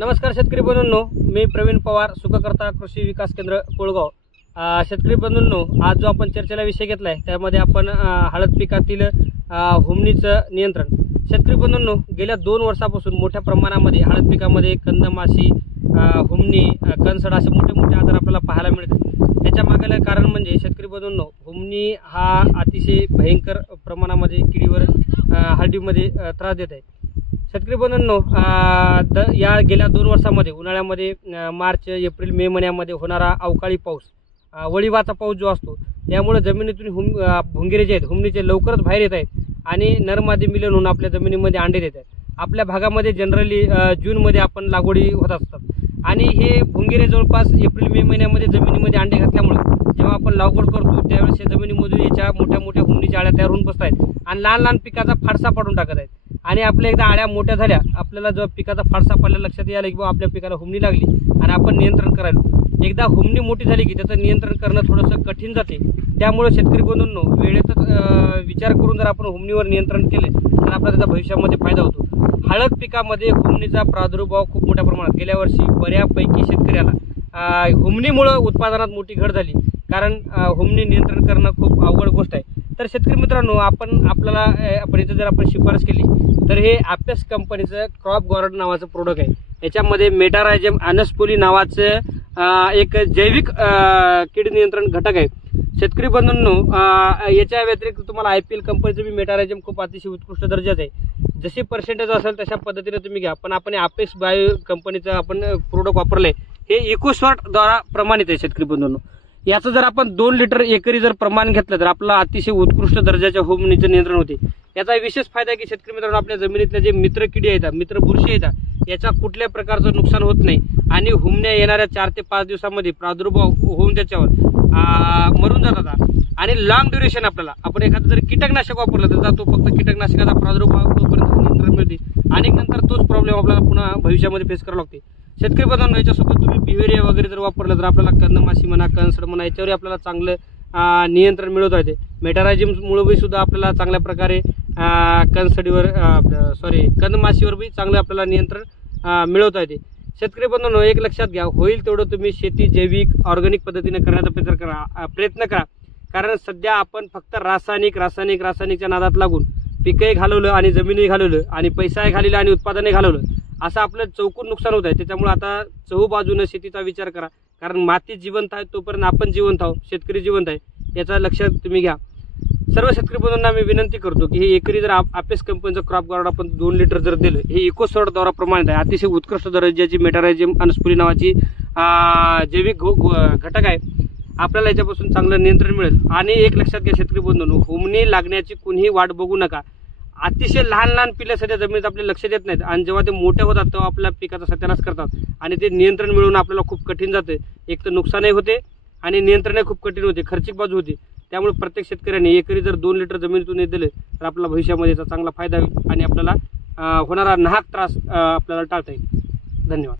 नमस्कार शेतकरी बंधूंनो मी प्रवीण पवार सुखकर्ता कृषी विकास केंद्र कोळगाव. शेतकरी बंधूंनो आज जो आपण चर्चेला विषय घेतला आहे त्यामध्ये आपण हळद पिकातील हुमणीचं नियंत्रण. शेतकरी बंधूंनो गेल्या दोन वर्षापासून मोठ्या प्रमाणामध्ये हळद पिकामध्ये कंदमाशी हुमणी कणसड असे मोठे मोठे आजार आपल्याला पाहायला मिळतात. त्याच्या मागेलं कारण म्हणजे शेतकरी बंधूंनो हुमणी हा अतिशय भयंकर प्रमाणामध्ये किडीवर हळदीमध्ये त्रास देत आहे. शेतकरी बंधूंनो द या गेल्या दोन वर्षामध्ये उन्हाळ्यामध्ये मार्च एप्रिल मे महिन्यामध्ये होणारा अवकाळी पाऊस वळीवाचा पाऊस जो असतो त्यामुळे जमिनीतून हुम भुंगिरे भुंगेरे जे आहेत हुमणीचे लवकरच बाहेर येत आहेत आणि नरमादी मिलन होऊन आपल्या जमिनीमध्ये अंडे देत आहेत. आपल्या भागामध्ये जनरली जूनमध्ये आपण लागवडी होत असतात. आणि हे भुंगेरे जवळपास एप्रिल मे महिन्यामध्ये जमिनीमध्ये अंडे घातल्यामुळे जेव्हा आपण लागवड करतो त्यावेळेस या जमिनीमधून याच्या मोठ्या मोठ्या हुमणीच्या आळ्या तयार होऊन बसत आहेत आणि लहान लहान पिकाचा फारसा पाडून टाकत आहेत. आणि आपल्या एकदा आळ्या मोठ्या झाल्या आपल्याला जेव्हा पिकाचा फारसा पडल्या लक्षात यायला की बाबा आपल्या पिकाला हुमणी लागली आणि आपण नियंत्रण करायलो. एकदा हुमणी मोठी झाली की त्याचं नियंत्रण करणं थोडंसं कठीण जाते. त्यामुळे शेतकरी बंधूंनो वेळेतच विचार करून जर आपण हुमणीवर नियंत्रण केले तर आपला त्याचा भविष्यामध्ये फायदा होतो. हळद पिकामध्ये हुमणीचा प्रादुर्भाव खूप मोठ्या प्रमाणात गेल्या वर्षी बऱ्यापैकी शेतकऱ्याला हुमणीमुळं उत्पादनात मोठी घट झाली. कारण हुमणी नियंत्रण करणं खूप अवघड गोष्ट आहे. तर शेतकरी मित्रांनो आपण आपल्याला आपण इथं जर आपण शिफारस केली तर हे ॲपेस कंपनीचं क्रॉप गॉर्ड नावाचं प्रोडक्ट आहे. याच्यामध्ये मेटारायजम अनसपोली नावाचं एक जैविक कीड नियंत्रण घटक आहे. शेतकरी बंधूंनो याच्या व्यतिरिक्त तुम्हाला आय पी एल कंपनीचं बी मेटारायजम खूप अतिशय उत्कृष्ट दर्जाचं आहे. जशी पर्सेंटेज असेल तशा पद्धतीने तुम्ही घ्या. पण आपण आपेस बायो कंपनीचं आपण प्रोडक्ट वापरले हे इकोस्वर्टद्वारा प्रमाणित आहे शेतकरी बंधूंनो. याचं जर आपण दोन लिटर एकरी जर प्रमाण घेतलं तर आपला अतिशय उत्कृष्ट दर्जाच्या होमनीचं नियंत्रण होते. याचा विशेष फायदा की शेतकरी मित्रांनो आपल्या जमिनीतले जे मित्र किडी येतात मित्र बुरशी येतात याचा कुठल्या प्रकारचं नुकसान होत नाही. आणि हुमण्या येणाऱ्या चार ते पाच दिवसामध्ये प्रादुर्भाव होऊन त्याच्यावर मरून जातात. आणि लॉंग ड्युरेशन आपल्याला आपण एखादं जर कीटकनाशक वापरलं तर तो फक्त कीटकनाशकाचा प्रादुर्भाव तोपर्यंत नियंत्रण मिळते. आणि नंतर तोच प्रॉब्लेम आपल्याला पुन्हा भविष्यामध्ये फेस करावा लागते. शेतकरी बंधवांनो याच्यासोबत तुम्ही बिहेरिया वगैरे जर वापरलं तर आपल्याला कंदमाशी म्हणा कणसड म्हणा याच्यावरही आपल्याला चांगलं नियंत्रण मिळवता येते मेटारायझिममुळे सुद्धा आपल्याला चांगल्या प्रकारे कणसडीवर सॉरी कंदमाशीवर बी चांगलं आपल्याला नियंत्रण मिळवता येते शेतकरी बंधूंनो एक लक्षात घ्या होईल तेवढं तुम्ही शेती जैविक ऑर्गॅनिक पद्धतीने करण्याचा प्रयत्न करा प्रयत्न करा. कारण सध्या आपण फक्त रासायनिक रासायनिक रासायनिकच्या नादात लागून पिकंही घालवलं आणि जमीनही घालवलं आणि पैसाही घालवलं आणि उत्पादनही घालवलं. असं आपलं चौकून नुकसान होत आहे. त्याच्यामुळे आता चहू बाजूनं शेतीचा विचार करा. कारण माती जिवंत आहे तोपर्यंत आपण जिवंत आहोत शेतकरी जिवंत आहे. याचा लक्षात तुम्ही घ्या. सर्व शेतकरी बंधूंना मी विनंती करतो की हे एकरी जर आप- आपेस कंपनीचं क्रॉप गार्ड आपण दोन लिटर जर दिलं हे इकोसोडद्वारा प्रमाणित आहे. अतिशय उत्कृष्ट दर्जाची मेटारायझिम अनस्पुरी नावाची जैविक घटक आहे. आपल्याला याच्यापासून चांगलं नियंत्रण मिळेल. आणि एक लक्षात घ्या शेतकरी बंधूंनो हुमणी लागण्याची कुणीही वाट बघू नका. अतिशय लहान लहान पिल्लं सध्या जमिनीत आपले लक्ष देत नाहीत. आणि जेव्हा ते मोठे होतात तेव्हा आपल्या पिकाचा सत्यानाश करतात. आणि ते नियंत्रण मिळवून आपल्याला खूप कठीण जाते. एक तर नुकसानही होते आणि नियंत्रणही खूप कठीण होते. खर्चिक बाजू होती. त्यामुळे प्रत्येक शेतकऱ्याने एकरी जर दोन लिटर जमिनीतून दिले तर आपला भविष्यामध्ये याचा चांगला फायदा होईल आणि आपल्याला होणारा नाहक त्रास आपल्याला टाळता येईल. धन्यवाद.